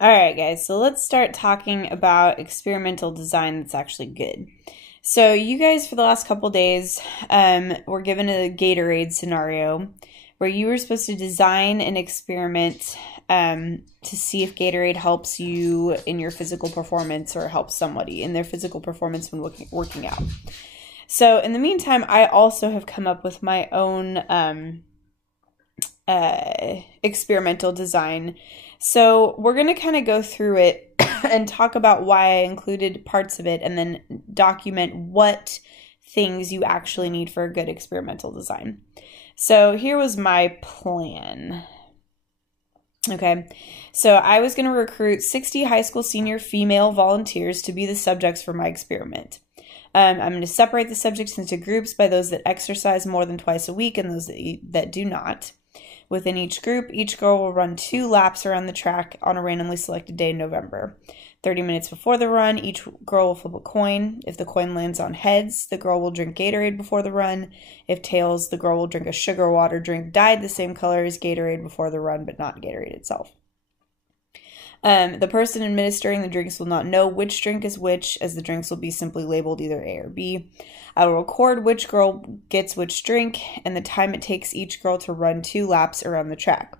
All right, guys, so let's start talking about experimental design that's actually good. So you guys, for the last couple days, were given a Gatorade scenario where you were supposed to design an experiment to see if Gatorade helps you in your physical performance or helps somebody in their physical performance when working out. So in the meantime, I also have come up with my own experimental design. So we're going to kind of go through it and talk about why I included parts of it and then document what things you actually need for a good experimental design. So here was my plan. Okay, so I was going to recruit 60 high school senior female volunteers to be the subjects for my experiment. I'm going to separate the subjects into groups by those that exercise more than twice a week and those that do not. Within each group, each girl will run 2 laps around the track on a randomly selected day in November. 30 minutes before the run, each girl will flip a coin. If the coin lands on heads, the girl will drink Gatorade before the run. If tails, the girl will drink a sugar water drink dyed the same color as Gatorade before the run, but not Gatorade itself. The person administering the drinks will not know which drink is which, as the drinks will be simply labeled either A or B. I will record which girl gets which drink and the time it takes each girl to run 2 laps around the track.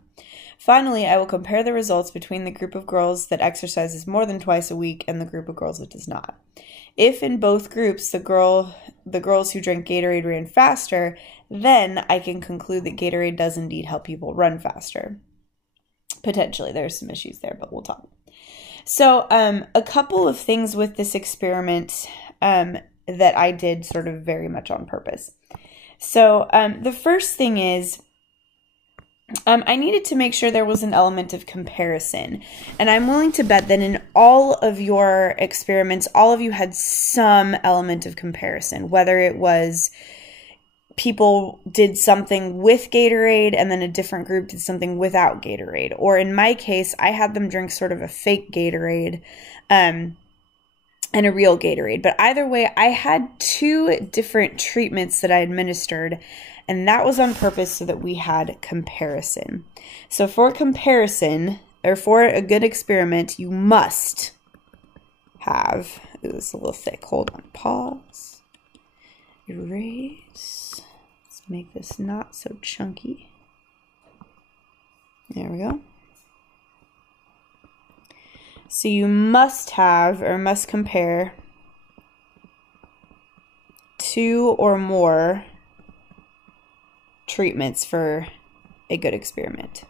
Finally, I will compare the results between the group of girls that exercises more than twice a week and the group of girls that does not. If in both groups the girls who drank Gatorade ran faster, then I can conclude that Gatorade does indeed help people run faster. Potentially, there's some issues there, but we'll talk. So, a couple of things with this experiment that I did sort of very much on purpose. So, the first thing is I needed to make sure there was an element of comparison. And I'm willing to bet that in all of your experiments, all of you had some element of comparison, whether it was people did something with Gatorade and then a different group did something without Gatorade. Or in my case, I had them drink sort of a fake Gatorade and a real Gatorade. But either way, I had 2 different treatments that I administered, and that was on purpose so that we had comparison. So for comparison, or for a good experiment, you must have, ooh, this is a little thick, hold on, pause, erase. Make this not so chunky. There we go. So you must have or must compare 2 or more treatments for a good experiment.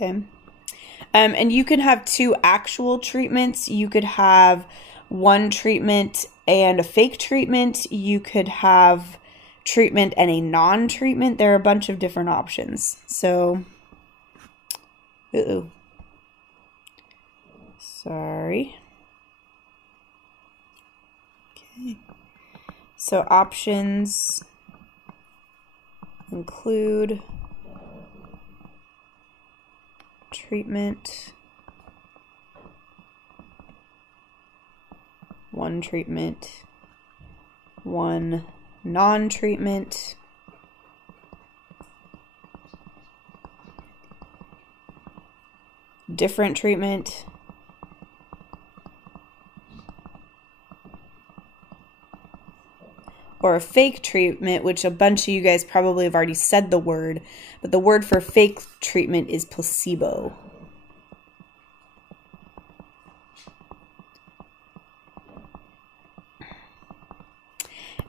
Okay. And you can have 2 actual treatments. You could have 1 treatment and a fake treatment. You could have treatment and a non-treatment. There are a bunch of different options. So, sorry. Okay. So options include treatment, 1 treatment, 1 non-treatment, different treatment, or a fake treatment, which a bunch of you guys probably have already said the word, but the word for fake treatment is placebo.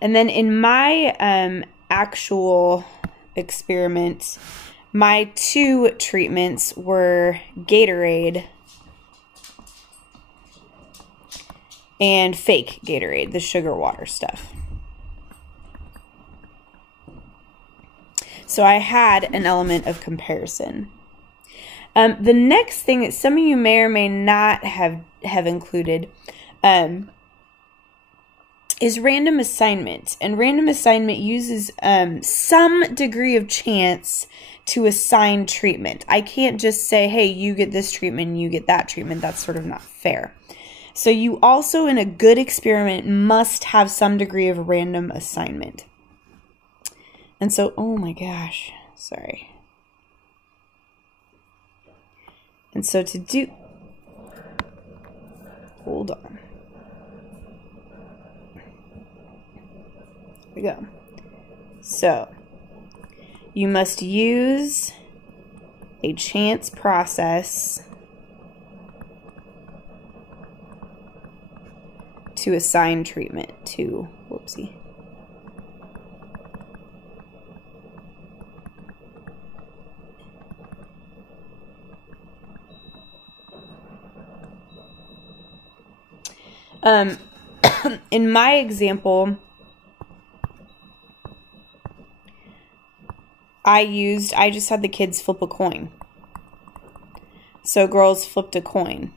And then in my actual experiment, my 2 treatments were Gatorade and fake Gatorade, the sugar water stuff. So I had an element of comparison. The next thing that some of you may or may not have included is random assignment. And random assignment uses some degree of chance to assign treatment. I can't just say, hey, you get this treatment, you get that treatment. That's sort of not fair. So you also, in a good experiment, must have some degree of random assignment. And so, oh my gosh, sorry. And so to do, hold on. Here we go. So you must use a chance process to assign treatment to, whoopsie. In my example, I just had the kids flip a coin. So girls flipped a coin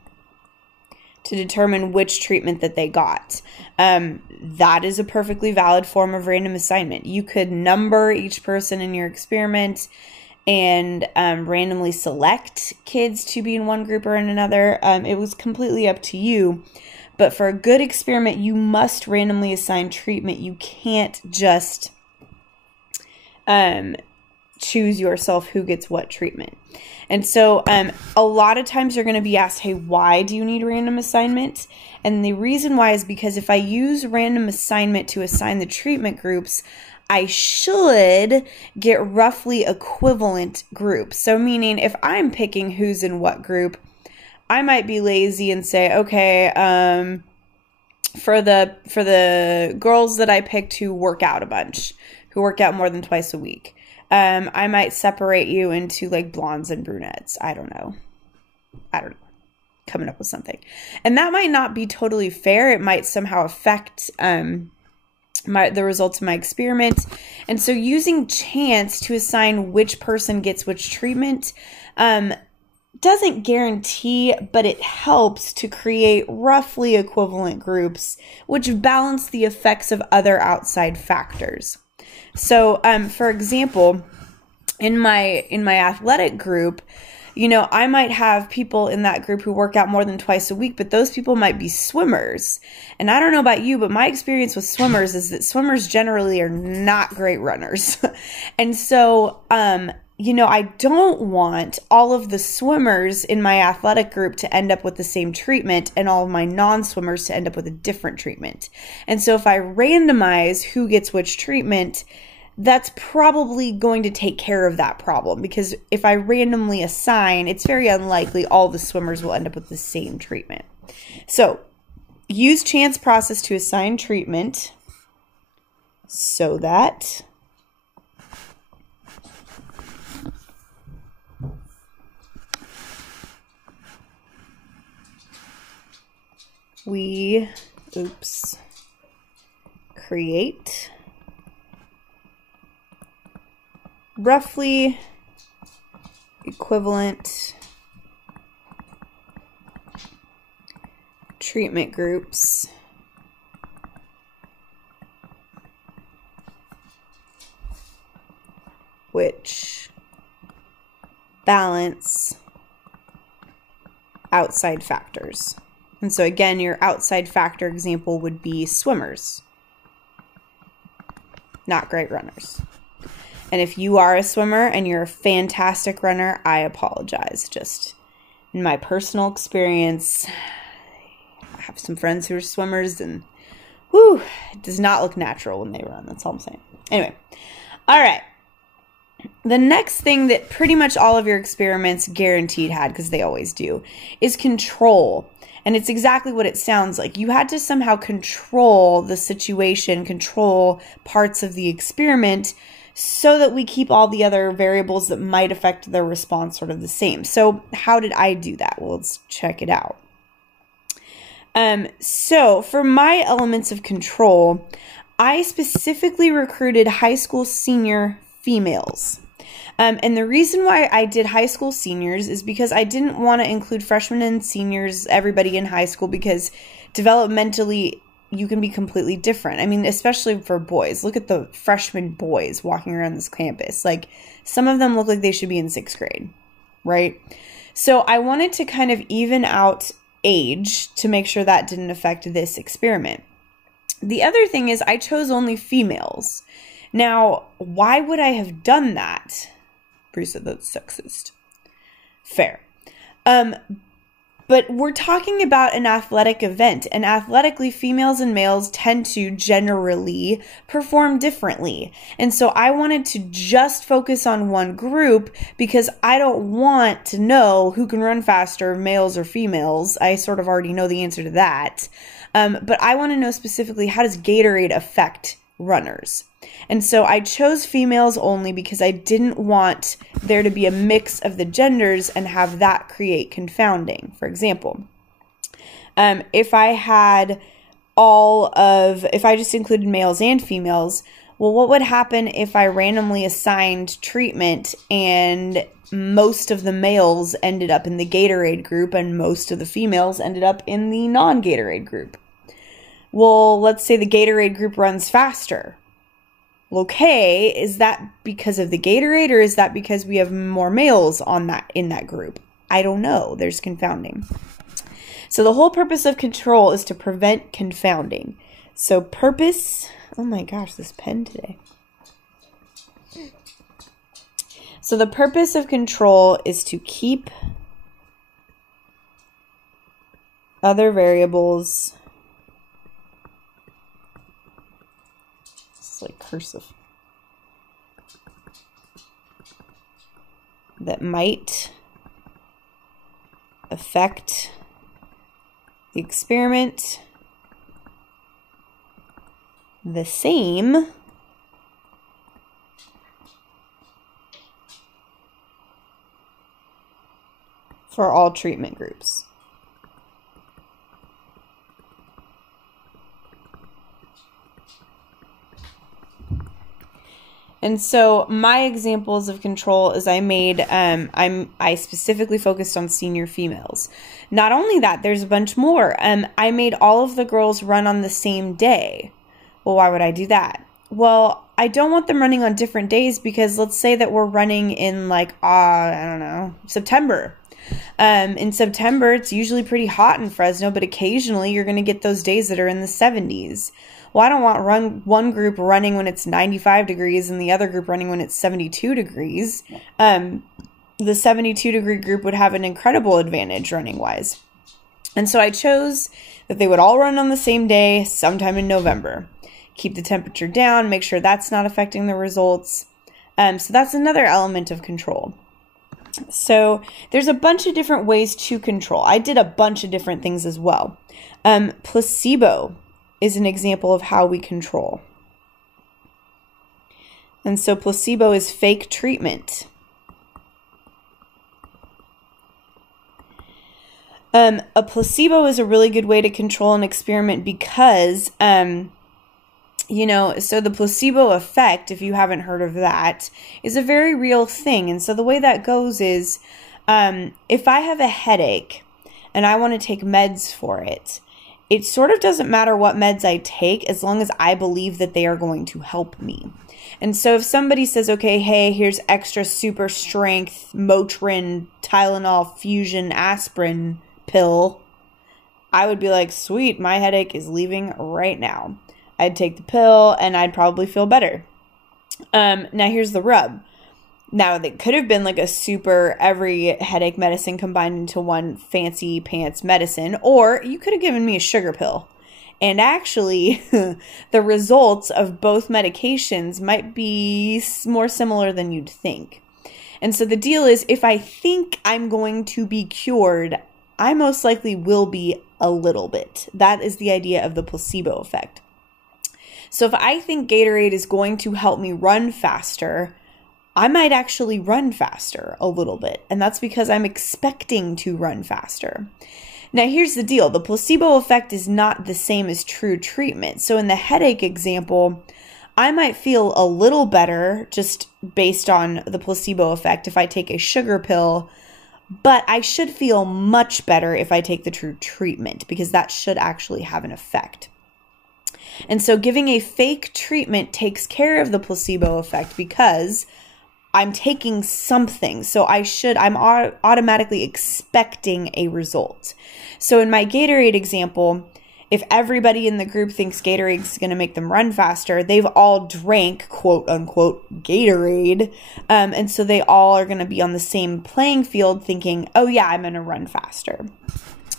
to determine which treatment that they got. That is a perfectly valid form of random assignment. You could number each person in your experiment and randomly select kids to be in one group or in another. It was completely up to you. But for a good experiment, you must randomly assign treatment. You can't just choose yourself who gets what treatment. And so a lot of times you're going to be asked, hey, why do you need random assignment? And the reason why is because if I use random assignment to assign the treatment groups, I should get roughly equivalent groups. So meaning if I'm picking who's in what group, I might be lazy and say, okay, for the girls that I picked who work out a bunch, who work out more than twice a week, I might separate you into like blondes and brunettes. I don't know. Coming up with something. And that might not be totally fair. It might somehow affect the results of my experiment. And so using chance to assign which person gets which treatment doesn't guarantee, but it helps to create roughly equivalent groups, which balance the effects of other outside factors. So, for example, in my athletic group, you know, I might have people in that group who work out more than twice a week, but those people might be swimmers. And I don't know about you, but my experience with swimmers is that swimmers generally are not great runners. And so, you know, I don't want all of the swimmers in my athletic group to end up with the same treatment and all of my non-swimmers to end up with a different treatment. And so if I randomize who gets which treatment, that's probably going to take care of that problem, because if I randomly assign, it's very unlikely all the swimmers will end up with the same treatment. So use chance process to assign treatment so that we, create roughly equivalent treatment groups which balance outside factors. And so again, your outside factor example would be swimmers, not great runners. And if you are a swimmer and you're a fantastic runner, I apologize. Just in my personal experience, I have some friends who are swimmers and whew, it does not look natural when they run. That's all I'm saying. Anyway, all right. The next thing that pretty much all of your experiments guaranteed had, because they always do, is control. And it's exactly what it sounds like. You had to somehow control the situation, control parts of the experiment so that we keep all the other variables that might affect their response sort of the same. So how did I do that? Well, let's check it out. So for my elements of control, I specifically recruited high school senior females. And the reason why I did high school seniors is because I didn't want to include freshmen and seniors, everybody in high school, because developmentally you can be completely different. I mean, especially for boys. Look at the freshman boys walking around this campus. Like, some of them look like they should be in 6th grade, right? So I wanted to kind of even out age to make sure that didn't affect this experiment. The other thing is I chose only females. Now, why would I have done that? Bruce said that's sexist. Fair. But we're talking about an athletic event, and athletically, females and males tend to generally perform differently. And so I wanted to just focus on one group because I don't want to know who can run faster, males or females. I sort of already know the answer to that. But I want to know specifically, how does Gatorade affect runners? And so I chose females only because I didn't want there to be a mix of the genders and have that create confounding. For example, if I just included males and females, well, what would happen if I randomly assigned treatment and most of the males ended up in the Gatorade group and most of the females ended up in the non-Gatorade group? Well, let's say the Gatorade group runs faster. Okay, is that because of the Gatorade or is that because we have more males in that group? I don't know. There's confounding. So the whole purpose of control is to prevent confounding. So oh my gosh, this pen today. So the purpose of control is to keep other variables, like cursive, that might affect the experiment the same for all treatment groups. And so my examples of control is I specifically focused on senior females. Not only that, there's a bunch more. I made all of the girls run on the same day. Well, why would I do that? Well, I don't want them running on different days because let's say that we're running in September. In September, it's usually pretty hot in Fresno, but occasionally you're going to get those days that are in the 70s. Well, I don't want one group running when it's 95 degrees and the other group running when it's 72 degrees. The 72-degree group would have an incredible advantage running-wise. And so I chose that they would all run on the same day sometime in November. Keep the temperature down, make sure that's not affecting the results. So that's another element of control. So there's a bunch of different ways to control. I did a bunch of different things as well. Placebo is an example of how we control. And so placebo is fake treatment. A placebo is a really good way to control an experiment because, so the placebo effect, if you haven't heard of that, is a very real thing. And so the way that goes is, if I have a headache and I want to take meds for it, it sort of doesn't matter what meds I take as long as I believe that they are going to help me. And so if somebody says, okay, hey, here's extra super strength Motrin, Tylenol, Fusion, aspirin pill, I would be like, sweet, my headache is leaving right now. I'd take the pill and I'd probably feel better. Now here's the rub. Now, it could have been like a super every headache medicine combined into one fancy pants medicine, or you could have given me a sugar pill. And actually, the results of both medications might be more similar than you'd think. And so the deal is, if I think I'm going to be cured, I most likely will be a little bit. That is the idea of the placebo effect. So if I think Gatorade is going to help me run faster, I might actually run faster a little bit, and that's because I'm expecting to run faster. Now, here's the deal. The placebo effect is not the same as true treatment. So in the headache example, I might feel a little better just based on the placebo effect if I take a sugar pill, but I should feel much better if I take the true treatment because that should actually have an effect. And so giving a fake treatment takes care of the placebo effect because I'm taking something, so I'm automatically expecting a result. So in my Gatorade example, if everybody in the group thinks Gatorade is going to make them run faster, they've all drank, quote unquote, Gatorade. And so they all are going to be on the same playing field thinking, oh yeah, I'm going to run faster.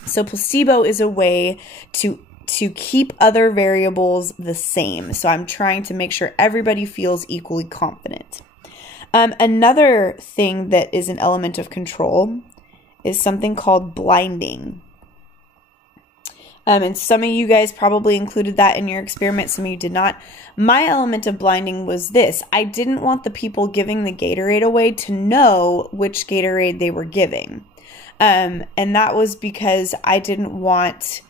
So placebo is a way to keep other variables the same. So I'm trying to make sure everybody feels equally confident. Another thing that is an element of control is something called blinding. And some of you guys probably included that in your experiment. Some of you did not. My element of blinding was this. I didn't want the people giving the Gatorade away to know which Gatorade they were giving. And that was because I didn't want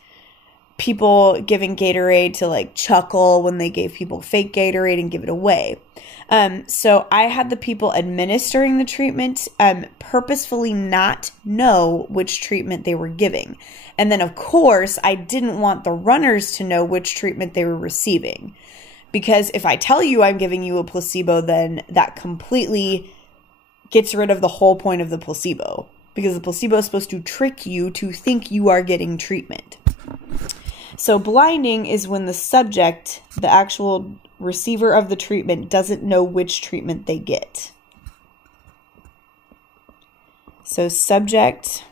people giving Gatorade to like chuckle when they gave people fake Gatorade and give it away. So I had the people administering the treatment purposefully not know which treatment they were giving. And then, of course, I didn't want the runners to know which treatment they were receiving. Because if I tell you I'm giving you a placebo, then that completely gets rid of the whole point of the placebo. Because the placebo is supposed to trick you to think you are getting treatment. So blinding is when the subject, the actual receiver of the treatment, doesn't know which treatment they get. So subject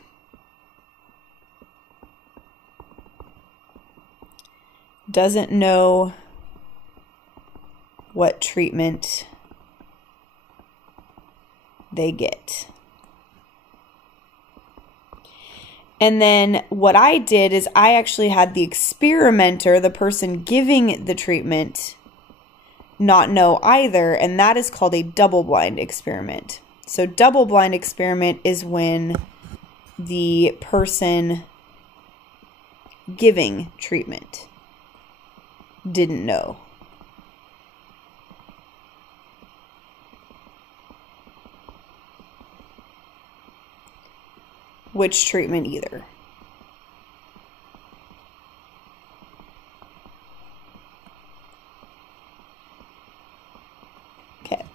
doesn't know what treatment they get. And then what I did is I actually had the experimenter, the person giving the treatment, not know either, and that is called a double-blind experiment. So double-blind experiment is when the person giving treatment didn't know. Which treatment either. Okay.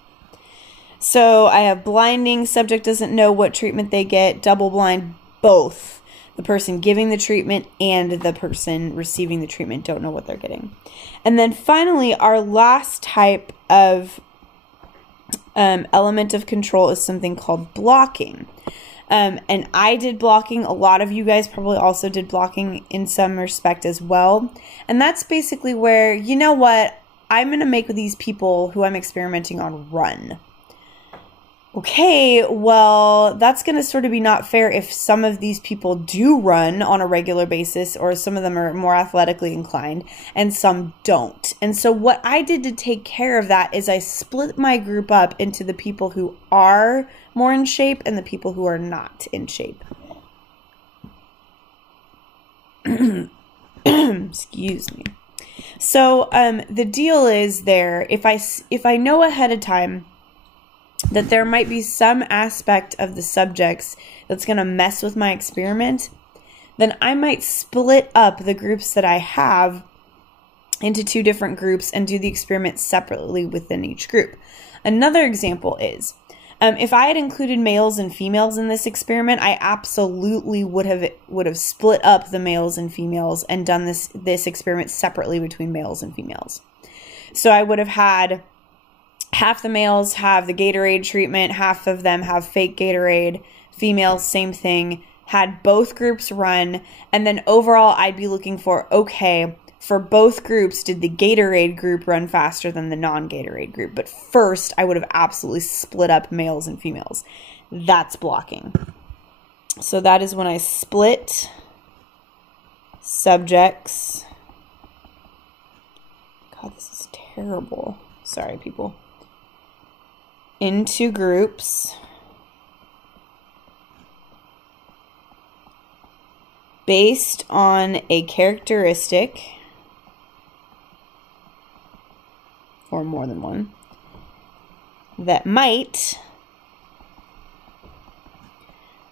So I have blinding, subject doesn't know what treatment they get, double blind, both. The person giving the treatment and the person receiving the treatment don't know what they're getting. And then finally, our last type of element of control is something called blocking. And I did blocking. A lot of you guys probably also did blocking in some respect as well. And that's basically where, you know what, I'm going to make these people who I'm experimenting on run. Okay, well, that's going to sort of be not fair if some of these people do run on a regular basis, or some of them are more athletically inclined and some don't. And so what I did to take care of that is I split my group up into the people who are more in shape and the people who are not in shape. Excuse me. So the deal is there, if I know ahead of time that there might be some aspect of the subjects that's going to mess with my experiment, then I might split up the groups that I have into two different groups and do the experiment separately within each group. Another example is, if I had included males and females in this experiment, I absolutely would have split up the males and females and done this experiment separately between males and females. So I would have had half the males have the Gatorade treatment, half of them have fake Gatorade. Females, same thing. Had both groups run, and then overall I'd be looking for, okay, for both groups, did the Gatorade group run faster than the non-Gatorade group? But first, I would have absolutely split up males and females. That's blocking. So that is when I split subjects. God, this is terrible. Sorry, people. Into groups based on a characteristic, or more than one, that might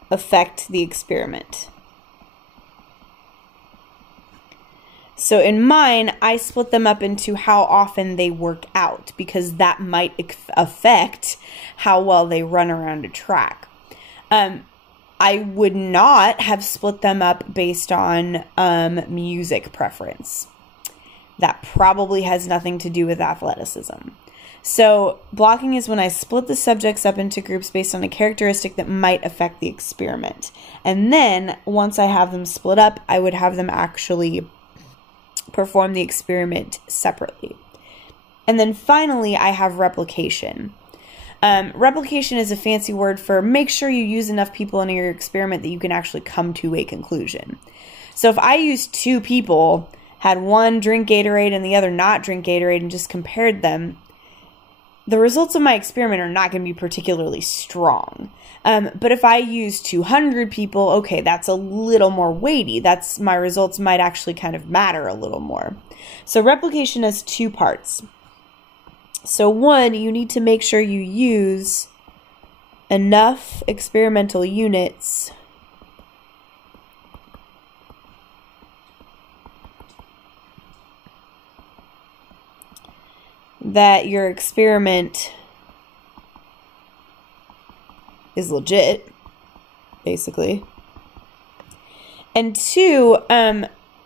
affect the experiment. So in mine, I split them up into how often they work out, because that might affect how well they run around a track. I would not have split them up based on music preference. That probably has nothing to do with athleticism. So blocking is when I split the subjects up into groups based on a characteristic that might affect the experiment. And then once I have them split up, I would have them actually perform the experiment separately. And then finally, I have replication. Replication is a fancy word for make sure you use enough people in your experiment that you can actually come to a conclusion. So if I used 2 people, had one drink Gatorade and the other not drink Gatorade, and just compared them, the results of my experiment are not going to be particularly strong. But if I use 200 people, okay, that's a little more weighty. My results might actually kind of matter a little more. So replication has 2 parts. So 1, you need to make sure you use enough experimental units that your experiment is legit, basically. And 2,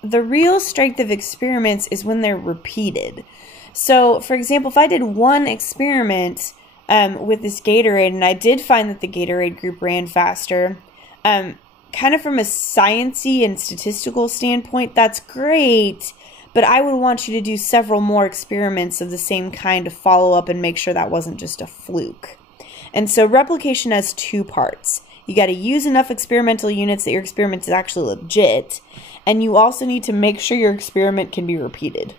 the real strength of experiments is when they're repeated. So, for example, if I did one experiment with this Gatorade, and I did find that the Gatorade group ran faster, kind of from a sciencey and statistical standpoint, that's great. But I would want you to do several more experiments of the same kind to follow up and make sure that wasn't just a fluke. And so replication has 2 parts. You got to use enough experimental units that your experiment is actually legit. And you also need to make sure your experiment can be repeated.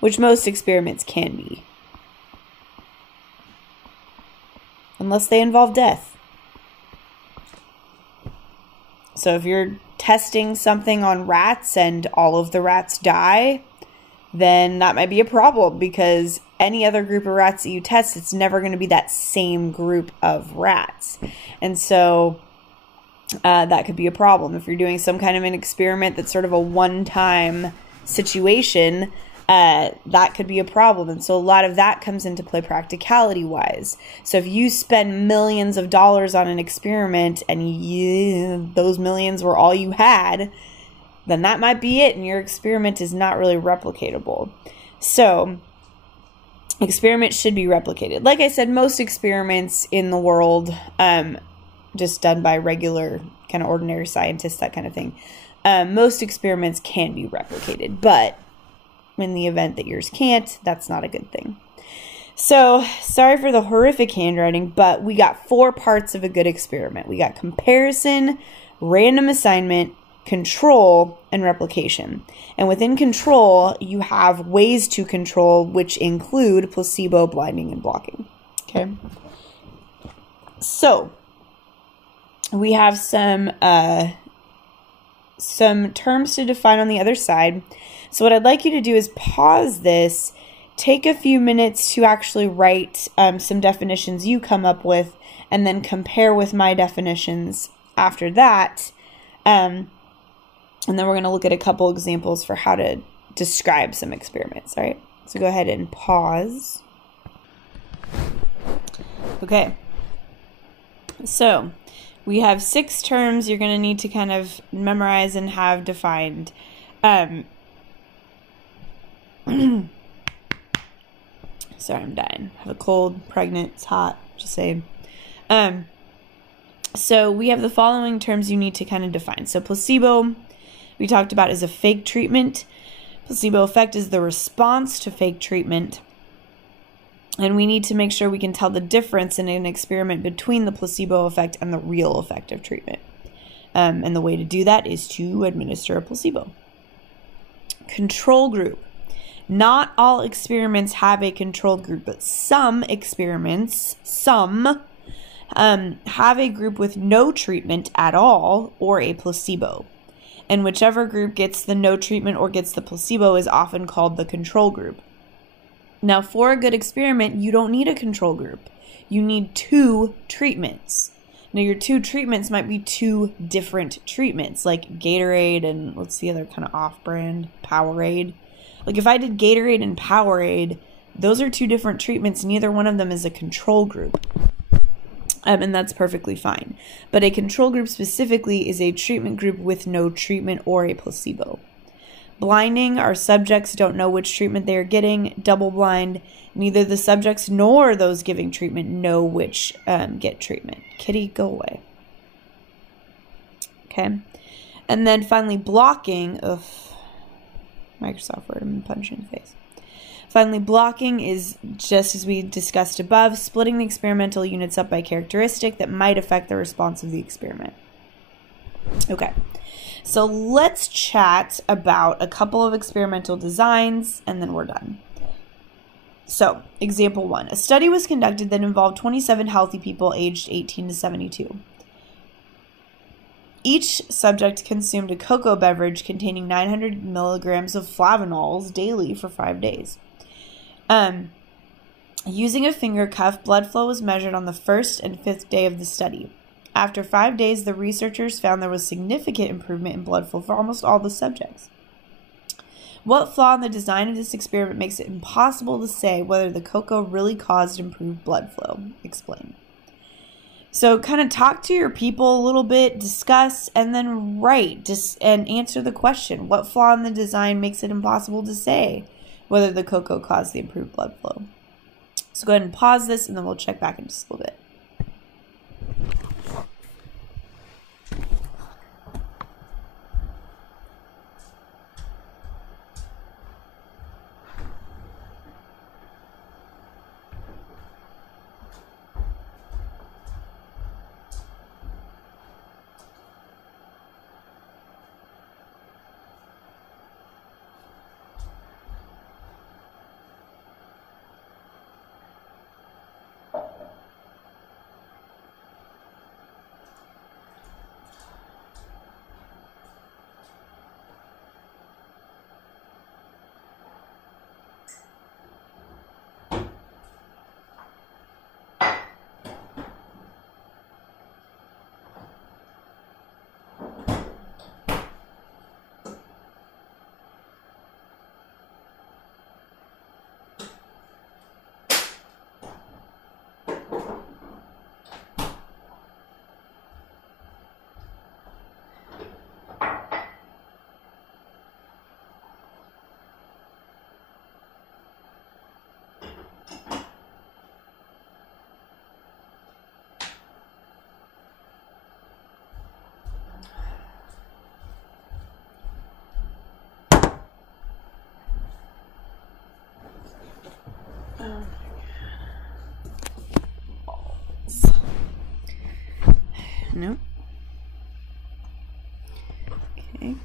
Which most experiments can be. Unless they involve death. So if you're testing something on rats and all of the rats die, then that might be a problem, because any other group of rats that you test, it's never going to be that same group of rats. And so that could be a problem. If you're doing some kind of an experiment that's sort of a one-time situation, that could be a problem. And so a lot of that comes into play practicality-wise. So if you spend millions of dollars on an experiment and those millions were all you had, then that might be it, and your experiment is not really replicatable. So experiments should be replicated. Like I said, most experiments in the world, just done by regular, kind of ordinary scientists, that kind of thing, most experiments can be replicated, but in the event that yours can't, that's not a good thing. So, sorry for the horrific handwriting, but we got 4 parts of a good experiment. We got comparison, random assignment, control, and replication. And within control, you have ways to control, which include placebo, blinding, and blocking. Okay? So, we have some terms to define on the other side. So what I'd like you to do is pause this, take a few minutes to actually write some definitions you come up with, and then compare with my definitions after that. And then we're going to look at a couple examples for how to describe some experiments, all right? So go ahead and pause. Okay. So we have 6 terms you're going to need to kind of memorize and have defined. Sorry, I'm dying. I have a cold, pregnant, it's hot, just saying. So we have the following terms you need to kind of define. So placebo, we talked about, is a fake treatment. Placebo effect is the response to fake treatment. And we need to make sure we can tell the difference in an experiment between the placebo effect and the real effect of treatment. And the way to do that is to administer a placebo. Control group. Not all experiments have a control group, but some experiments, have a group with no treatment at all or a placebo. And whichever group gets the no treatment or gets the placebo is often called the control group. Now, for a good experiment, you don't need a control group. You need 2 treatments. Now, your two treatments might be two different treatments, like Gatorade and what's the other kind of off-brand? Powerade. Like if I did Gatorade and Powerade, those are two different treatments. Neither one of them is a control group. And that's perfectly fine. But a control group specifically is a treatment group with no treatment or a placebo. Blinding, our subjects don't know which treatment they are getting. Double blind, neither the subjects nor those giving treatment know which get treatment. Kitty, go away. Okay. And then finally, blocking. Ugh. Microsoft Word, I'm going to punch you in the face. Finally, blocking is, just as we discussed above, splitting the experimental units up by characteristic that might affect the response of the experiment. Okay, so let's chat about a couple of experimental designs, and then we're done. So, example 1. A study was conducted that involved 27 healthy people aged 18 to 72. Each subject consumed a cocoa beverage containing 900 milligrams of flavonols daily for 5 days. Using a finger cuff, blood flow was measured on the first and fifth day of the study. After 5 days, the researchers found there was significant improvement in blood flow for almost all the subjects. What flaw in the design of this experiment makes it impossible to say whether the cocoa really caused improved blood flow? Explain. So kind of talk to your people a little bit, discuss, and then write and answer the question. What flaw in the design makes it impossible to say whether the cocoa caused the improved blood flow? So go ahead and pause this, and then we'll check back in just a little bit. No. Okay.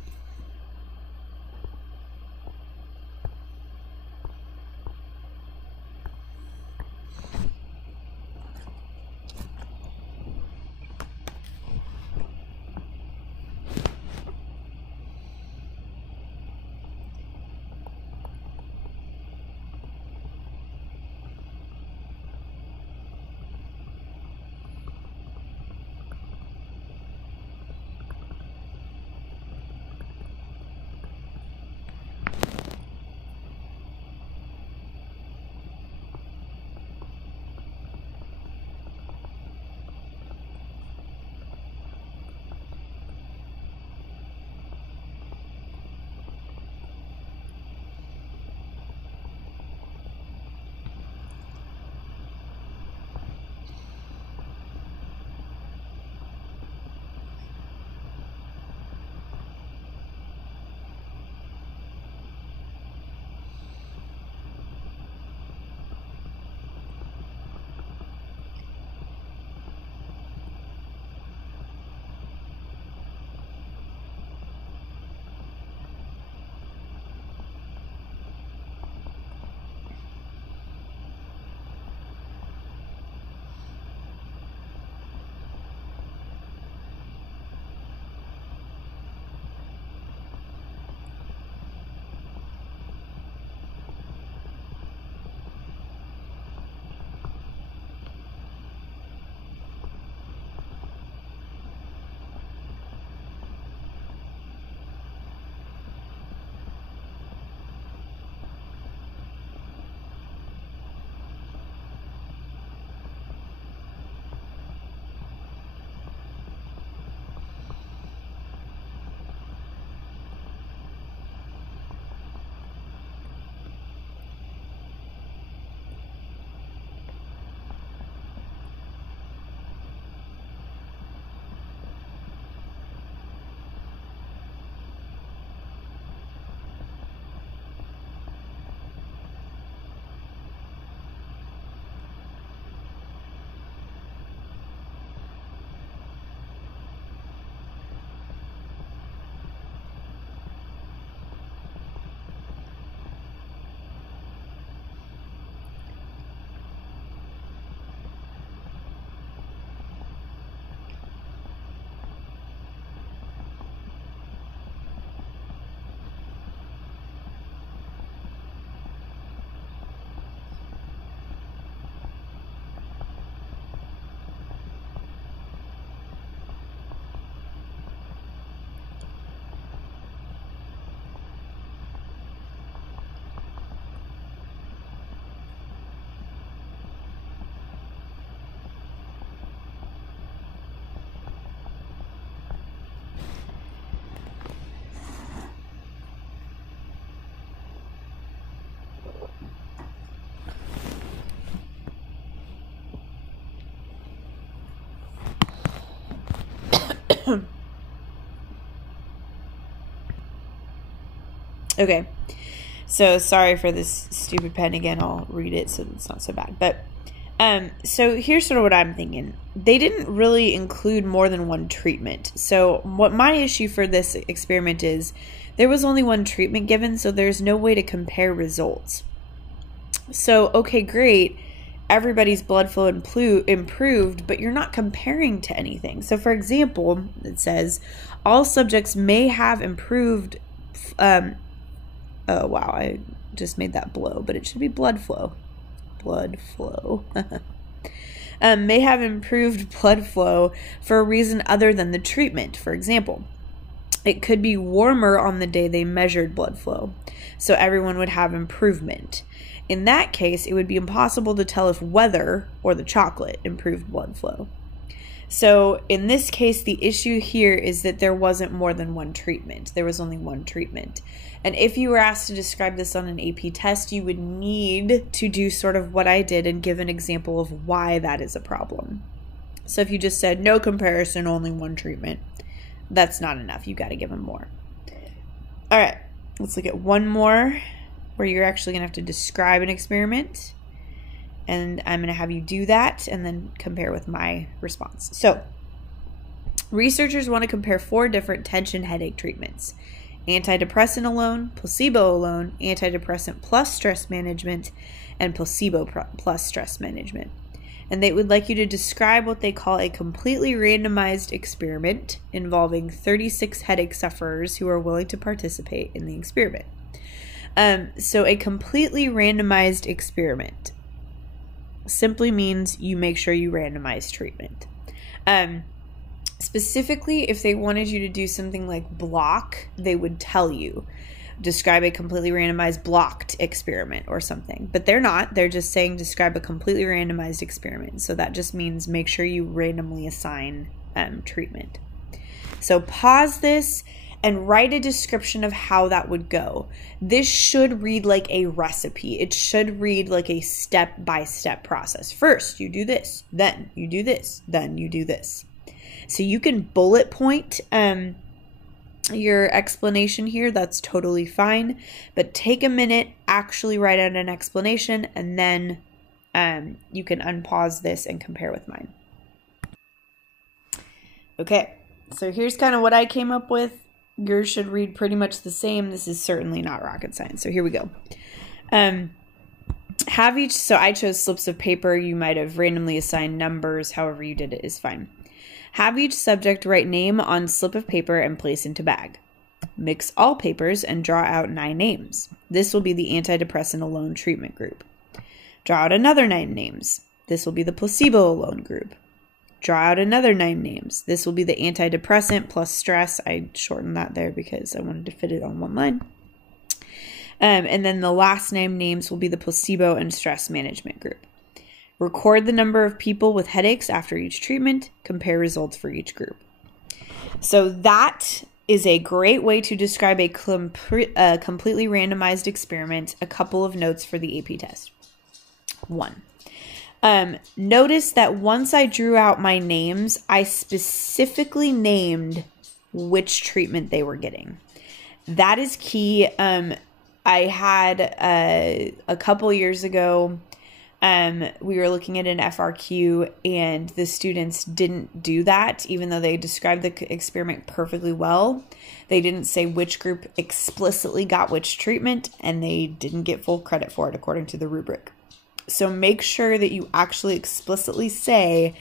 Okay, so sorry for this stupid pen again. I'll read it so it's not so bad. But so here's sort of what I'm thinking. They didn't really include more than one treatment. So what my issue for this experiment is, there was only one treatment given, so there's no way to compare results. So, okay, great. Everybody's blood flow improved, but you're not comparing to anything. So, for example, it says all subjects may have improved. Oh, wow, I just made that blow, but it should be blood flow. Blood flow. May have improved blood flow for a reason other than the treatment. For example, it could be warmer on the day they measured blood flow, so everyone would have improvement. In that case, it would be impossible to tell if weather or the chocolate improved blood flow. So in this case, the issue here is that there wasn't more than one treatment. There was only one treatment. And if you were asked to describe this on an AP test, you would need to do sort of what I did and give an example of why that is a problem. So if you just said, no comparison, only one treatment, that's not enough. You got to give them more. All right, let's look at one more where you're actually going to have to describe an experiment. And I'm going to have you do that and then compare with my response. So, researchers want to compare 4 different tension headache treatments: antidepressant alone, placebo alone, antidepressant plus stress management, and placebo plus stress management. And they would like you to describe what they call a completely randomized experiment involving 36 headache sufferers who are willing to participate in the experiment. So a completely randomized experiment simply means you make sure you randomize treatment. Specifically, if they wanted you to do something like block, they would tell you, describe a completely randomized blocked experiment or something. But they're not. They're just saying describe a completely randomized experiment. So that just means make sure you randomly assign treatment. So pause this and write a description of how that would go. This should read like a recipe. It should read like a step-by-step process. First, you do this, then you do this, then you do this. So you can bullet point your explanation here. That's totally fine. But take a minute, actually write out an explanation, and then you can unpause this and compare with mine. Okay, so here's kind of what I came up with. Yours should read pretty much the same. This is certainly not rocket science. So here we go. So I chose slips of paper. You might have randomly assigned numbers. However you did it is fine. Have each subject write name on slip of paper and place into bag. Mix all papers and draw out 9 names. This will be the antidepressant alone treatment group. Draw out another 9 names. This will be the placebo alone group. Draw out another 9 names. This will be the antidepressant plus stress. I shortened that there because I wanted to fit it on one line. And then the last names will be the placebo and stress management group. Record the number of people with headaches after each treatment. Compare results for each group. So that is a great way to describe a completely randomized experiment. A couple of notes for the AP test. 1. Notice that once I drew out my names, I specifically named which treatment they were getting. That is key. I had a couple years ago, we were looking at an FRQ and the students didn't do that, even though they described the experiment perfectly well. They didn't say which group explicitly got which treatment, and they didn't get full credit for it according to the rubric. So make sure that you actually explicitly say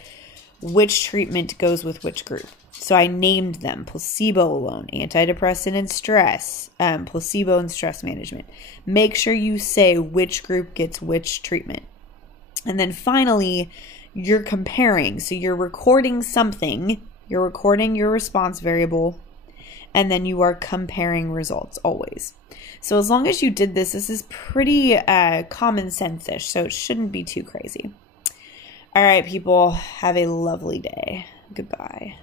which treatment goes with which group. So I named them placebo alone, antidepressant and stress, placebo and stress management. Make sure you say which group gets which treatment. And then finally, you're comparing. So you're recording something, you're recording your response variable, and then you are comparing results always. So as long as you did this, this is pretty common sense-ish, so it shouldn't be too crazy. All right, people, have a lovely day. Goodbye.